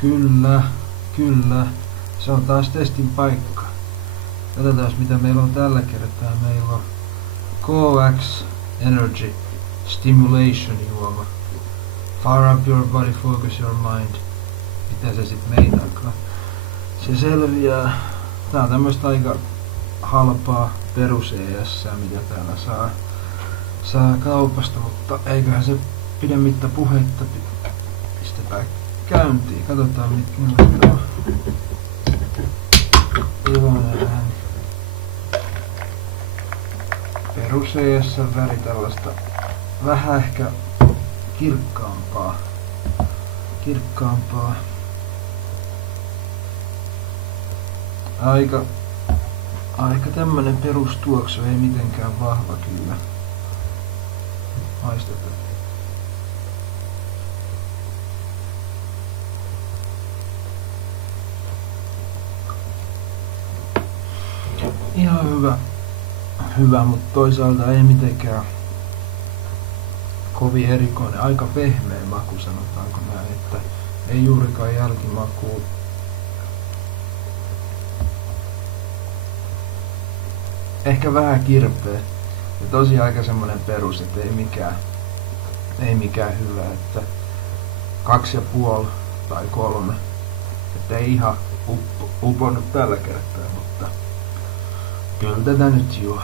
Kyllä, kyllä. Se on taas testin paikka. Katsotaan mitä meillä on tällä kertaa. Meillä on KX Energy Stimulation juoma. Fire up your body, focus your mind. Mitä se sit meinaakaan? Se selviää. Tää on tämmöstä aika halpaa perus ES, mitä täällä saa kaupasta, mutta eiköhän se pidemmittä puheitta pistetään käyntiin. Katsotaan mitkä on. Perus ES väri tällaista vähän ehkä kirkkaampaa. Aika tämmönen perustuoksu, ei mitenkään vahva kyllä. Maistetaan. Ihan hyvä, mutta toisaalta ei mitenkään kovin erikoinen. Aika pehmeä maku, sanotaanko näin, että ei juurikaan jälkimakua. Ehkä vähän kirpeä. Ja tosi aika semmonen perus, että ei mikään hyvä, että 2,5 tai 3. Että ei ihan uponnut tällä kertaa, mutta kyllä tätä nyt juo.